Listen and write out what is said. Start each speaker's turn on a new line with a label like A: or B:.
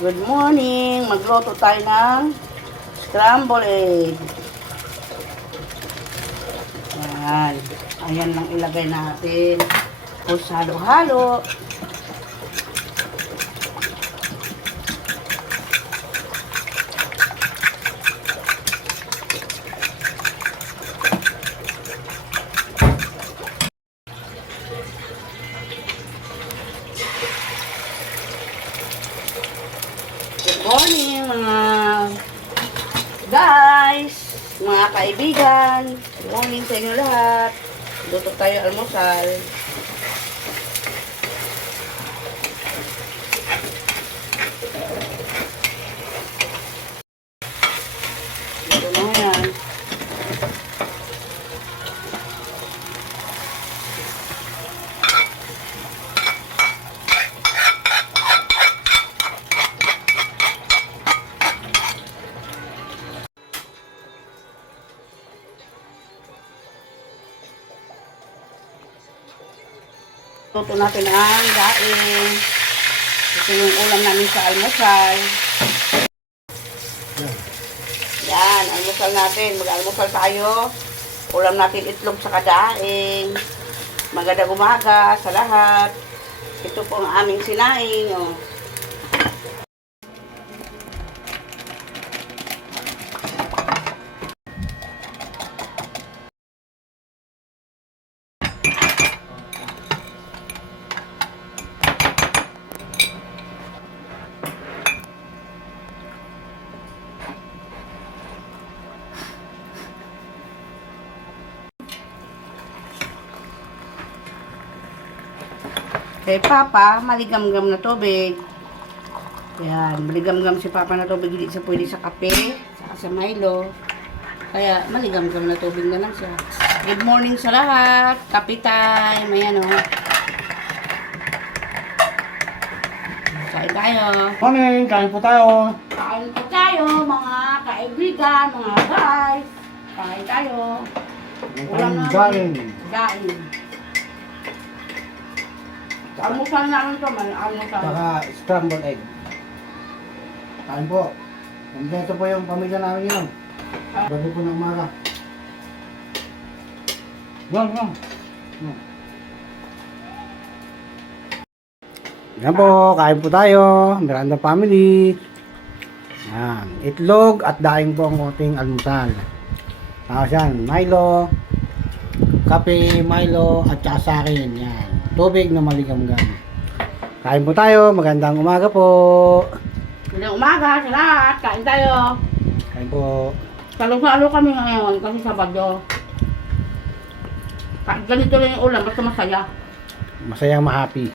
A: Good morning! Magluto tayo ng scramble egg. Ayan. Ayan lang ilagay natin. Tapos halo-halo. Good morning mga guys, mga kaibigan. Good morning sa inyo lahat. Luto tayo almusal. Luto natin ang daing. Ito yung ulam namin sa almusal. Yan, almusal natin. Mag-almusal tayo. Ulam natin itlog sa kadaing. Magandang umaga sa lahat. Ito po ang aming sinaing. Oh. Kay Papa, maligam-gam na tubig. Yan, maligam-gam si Papa na tubig, hindi siya pwede sa kape, saka sa Milo. Kaya maligam-gam na tubig na lang siya. Good morning sa lahat. Kape time. Ayan o. Kain tayo.
B: Morning, kain po tayo.
A: Kain po tayo, mga kaibigan, mga guys. Kain tayo. Ulam.
B: Kain.
A: Kain. Almusal namin to, man. Almusal.
B: Saka scrambled egg. Kain po. Kompleto po yung pamilya namin yun. Gabi po ng umaga. Yan, yan. Yan. Yan po, kain po tayo. Miranda family. Yan. Itlog at daing po ang ating almusal. Tapos yan, Milo, kape, Milo, at saka sa akin. Yan. Tubig na maligam-gam. Kain po tayo. Magandang umaga po.
A: Magandang umaga sa lahat. Kain tayo.
B: Kain po.
A: Salo-salo kami ngayon kasi Sabado. Ganito lang yung ulam, basta masaya.
B: Masayang ma-happy.